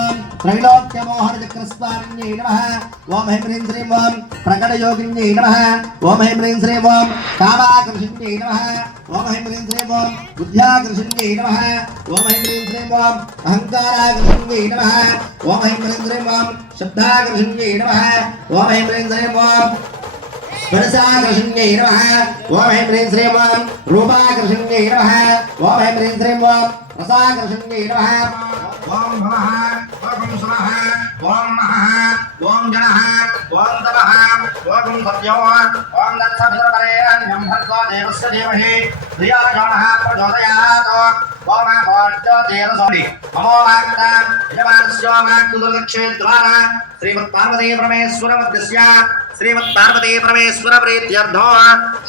ఓం త్రైలోక్యమోహన చక్రస్వామిన్యై నమః ఓం హ్రీం హ్రీం శ్రీం ఓం ప్రకటయోగిన్యై నమః ఓం హ్రీం హ్రీం శ్రీం ఓం కామాకర్షిణ్యై నమః ఓం హ్రీం హ్రీం శ్రీం ఓం బుద్ధ్యాకర్షిణ్యై నమః ఓం హ్రీం హ్రీం శ్రీం ఓం అహంకారాకర్షిణ్యై నమః ఓం హ్రీం హ్రీం శ్రీం ఓం శబ్దాకర్షిణ్యై నమః ఓం హ్రీం హ్రీం శ్రీం ఓం స్పర్శాకర్షిణ్యై నమః ఓం హ్రీం హ్రీం శ్రీం ఓం రూపాకర్షిణ్యై నమః ఓం హ్రీం హ్రీం శ్రీం ఓం రసాకర్షిణ్యై నమః ఓం భవః ఓం స్వః ఓం మహః ఓం జనః ఓం తపః ఓం సత్యో ఓం దత్తభిర్వరేణ్యం భర్గో దేవస్య ధీమహి ధియో యో నః ప్రచోదయాత్ ఓం జ్యోతిరసోమి నమో భాగవత యజమానస్య మాతులక్షేత్రాన శ్రీమత్ పార్వతీ పరమేశ్వర మధ్యస్య శ్రీమత్ పార్వతీ పరమేశ్వర ప్రీత్యర్థో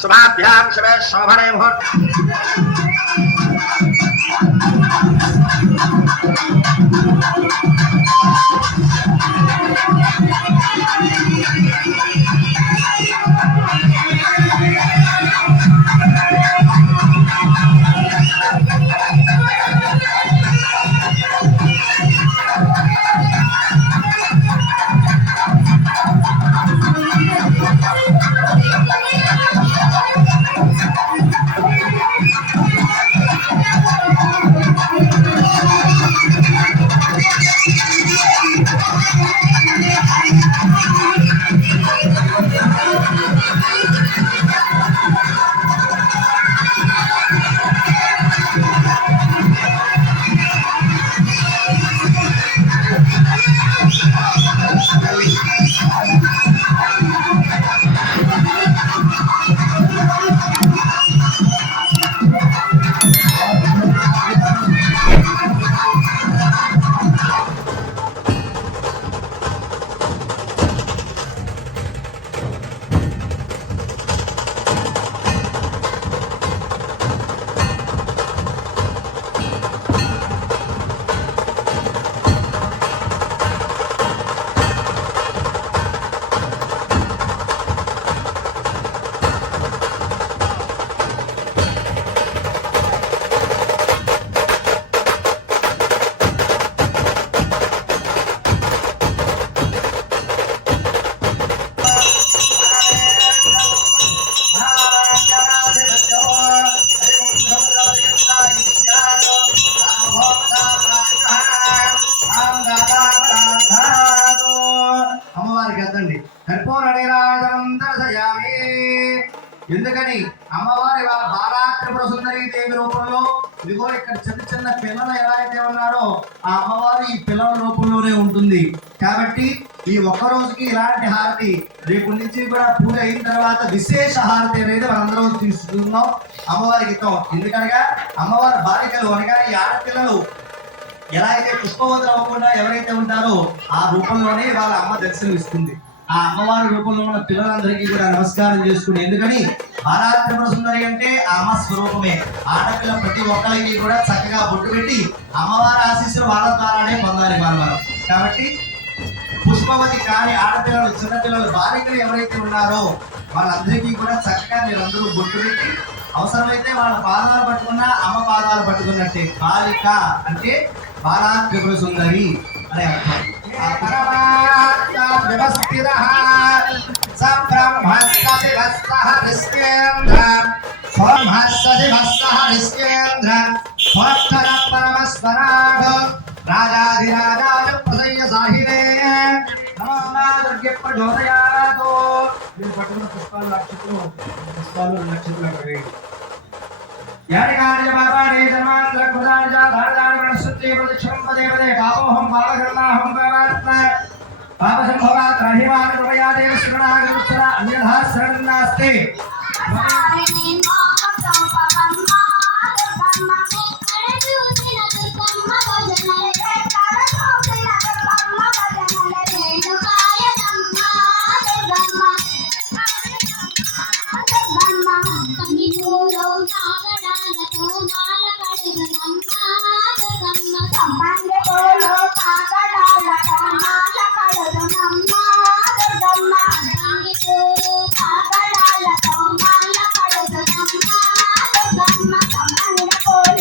శుభాభ్యాం శుభే శోభనే ఎందుకని అమ్మవారి బాలాత్రిపుర సుందరీ దేవి రూపంలో ఇదిగో ఇక్కడ చిన్న చిన్న పిల్లలు ఎలా అయితే ఉన్నారో ఆ అమ్మవారు ఈ పిల్లల రూపంలోనే ఉంటుంది. కాబట్టి ఈ ఒక్క రోజుకి ఇలాంటి హారతి రేపు నుంచి కూడా పూజ అయిన తర్వాత విశేష హారతి అనేది మనందరం తీసుకుంటున్నాం అమ్మవారికి. ఎందుకనగా అమ్మవారి బాలికలు అనగా ఈ ఆడపిల్లలు ఎలా అయితే పుష్పవతులు అవ్వకుండా ఎవరైతే ఉంటారో ఆ రూపంలోనే వాళ్ళ అమ్మ దర్శనం ఇస్తుంది. ఆ అమ్మవారి రూపంలో ఉన్న పిల్లలందరికీ కూడా నమస్కారం చేసుకుని, ఎందుకని బాలాత్రిపుర సుందరి అంటే అమ్మ స్వరూపమే. ఆడపిల్ల ప్రతి ఒక్కరికి కూడా చక్కగా బొట్టు పెట్టి అమ్మవారి ఆశీస్సులు వాళ్ళ ద్వారానే పొందాలి మనం. కాబట్టి పుష్పవతి కాని ఆడపిల్లలు, చిన్నపిల్లలు, బాలికలు ఎవరైతే ఉన్నారో వాళ్ళందరికీ కూడా చక్కగా మీరందరూ బొట్టు పెట్టి అవసరమైతే వాళ్ళ పాదాలు పట్టుకున్నా అమ్మ పాదాలు పట్టుకున్నట్టే. బాలిక అంటే బాలాత్రిపుర సుందరి అనే అర్థం. రాజాధిరాజాయ ప్రసయ్య సాహినే నమోర్గ్య ప్రచోదయాతో. మీరు పట్టుకున్న పుష్పాలు నక్షత్రాలు యాడికాని బాబాడే జన్మాంతర కృతాని జాధారదాని వనస్పతి ప్రదక్షిణం పదే పదే పాపోహం పాపకర్మాహం పాపాత్మ పాపసంభవాత్ రహిమాన్ ప్రయాదేవ శరణాగతుత్తర అన్యథా శరణం నాస్తి.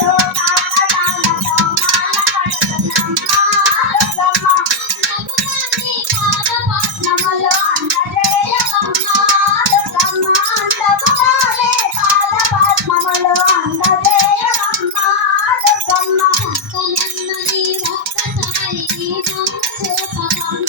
Come on, హరికి నామ చెప్పగా